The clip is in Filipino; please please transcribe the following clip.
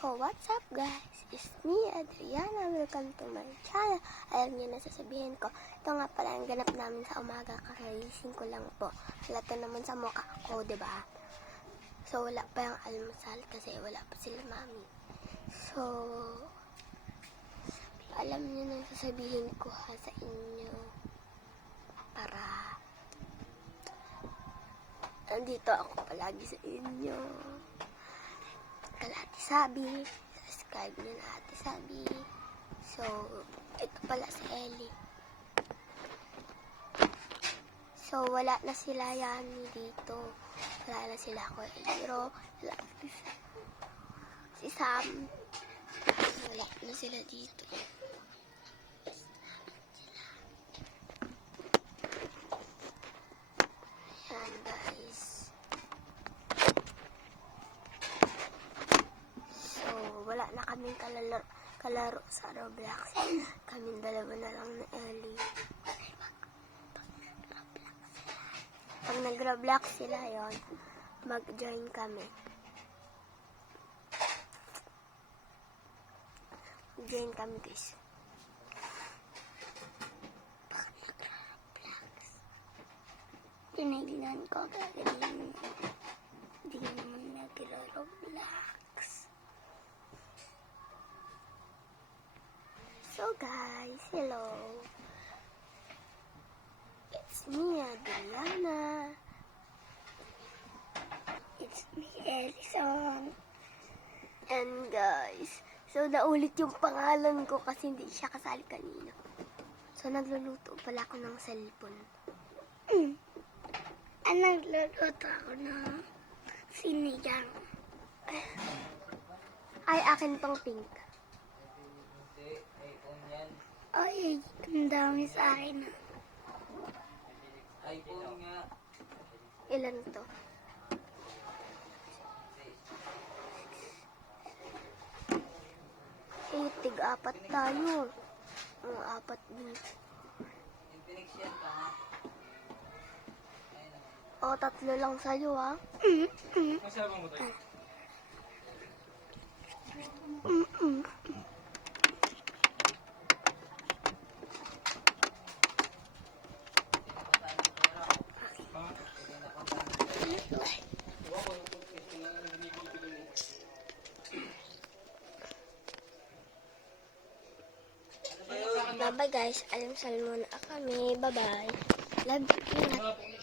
Oh, what's up guys? It's me, Adriana. Welcome to my channel. Alam niyo na sasabihin ko. Ito nga pala ang ganap namin sa umaga. Kakagising ko lang po. Halata naman sa mukha ko, diba? So, wala pa yung almusal kasi wala pa sila mami. So, alam niyo na sasabihin ko ha sa inyo. Para andito ako palagi sa inyo. Ate Sabi, subscribe nyo na Ate Sabi. So, ito pala si Ellie. So, wala na sila Yani dito. Wala na sila ko Eliro. Wala si Sam. Wala na sila dito. Ayan guys. Wala na kaming kalaro sa Roblox. Kaming dalawa na lang na Ellie. Pag nag-Roblox sila yon, mag-join kami. Join kami guys. Pag nag-Roblox. Tinignan ko gagawin. Hindi naman nag-Roblox. So guys, hello. It's me, Adriana. It's me, Ellison. And guys, so naulit yung pangalan ko kasi hindi siya kasali kanina. So nagluluto pala ako ng cellphone. Nagluluto ako ng sinigang. Ay, akin pang pink. Ay, ang dami sa akin. iPhone nga. Ilan to? Tig-apat tayo. Ang apat dito. Infinix yan pa ha? O, tatlo lang sa'yo ha. Masarap mo tayo? Bye-bye guys. Alam muna kami. Bye-bye. Love you.